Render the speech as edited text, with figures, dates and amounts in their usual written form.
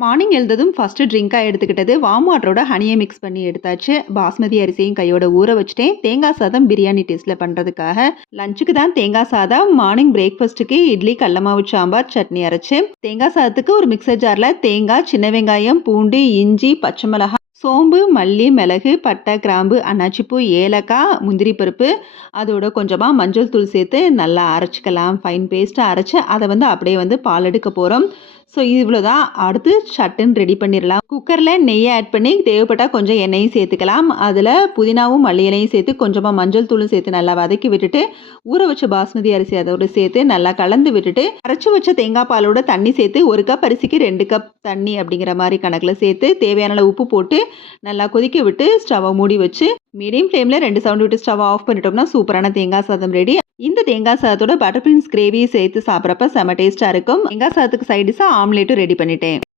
Morning எழுந்ததும் first ட்ரிங்க்கா எடுத்துக்கிட்டது warm வாட்டரோட ஹனியை mix பண்ணி எடுத்தாச்சு. பாஸ்மதி அரிசியும் கையோட ஊற வச்சுட்டேன். தேங்காய் சாதம் பிரியாணி டேஸ்ட்டில் பண்ணுறதுக்காக. லஞ்சுக்கு தான் தேங்காய் சாதம். மார்னிங் பிரேக்ஃபாஸ்ட்டுக்கு இட்லி, கடல மாவு சாம்பார், சட்னி அரைச்சேன். தேங்காய் சாதத்துக்கு ஒரு மிக்சர் ஜாரில் தேங்காய், சின்ன வெங்காயம், பூண்டு, இஞ்சி, பச்சை மிளகாய், சோம்பு, மல்லி, மிளகு, பட்டை, கிராம்பு, அன்னாச்சிப்பூ, ஏலக்காய், முந்திரி பருப்பு, அதோட கொஞ்சமாக மஞ்சள் தூள் சேர்த்து நல்லா அரைச்சிக்கலாம். ஃபைன் பேஸ்ட்டாக அரைச்சி அதை அப்படியே பால் எடுக்க போகிறோம். ஸோ இவ்வளோதான். அடுத்து சட்டுன்னு ரெடி பண்ணிடலாம். குக்கரில் நெய்யை ஆட் பண்ணி தேவைப்பட்டால் கொஞ்சம் எண்ணெயும் சேர்த்துக்கலாம். அதில் புதினாவும் மல்லி இலையும் சேர்த்து கொஞ்சமாக மஞ்சள் தூளும் சேர்த்து நல்லா வதக்கி விட்டுட்டு ஊற வச்ச பாஸ்மதி அரிசி அதோடு சேர்த்து நல்லா கலந்து விட்டுட்டு அரைச்சி வச்ச தேங்காய் பாலோட தண்ணி சேர்த்து 1 கப் அரிசிக்கு 2 கப் தண்ணி அப்படிங்கிற மாதிரி கணக்கில் சேர்த்து தேவையான அளவு உப்பு போட்டு நல்லா கொதிக்க விட்டு ஸ்டவ்வை மூடி வச்சு மீடியம் ஃப்ளேமில் 2 சவுண்ட் விட்டு ஸ்டவ் ஆஃப் பண்ணிட்டோம்னா சூப்பரான தேங்காய் சாதம் ரெடி. இந்த தேங்காய் சாதத்தோட பட்டர் பீன்ஸ் கிரேவி சேர்த்து சாப்பிட்றப்ப செம டேஸ்ட்டாக இருக்கும். தேங்காய் சாதத்துக்கு சைடிஸாக ஆம்லேட்டும் ரெடி பண்ணிட்டேன்.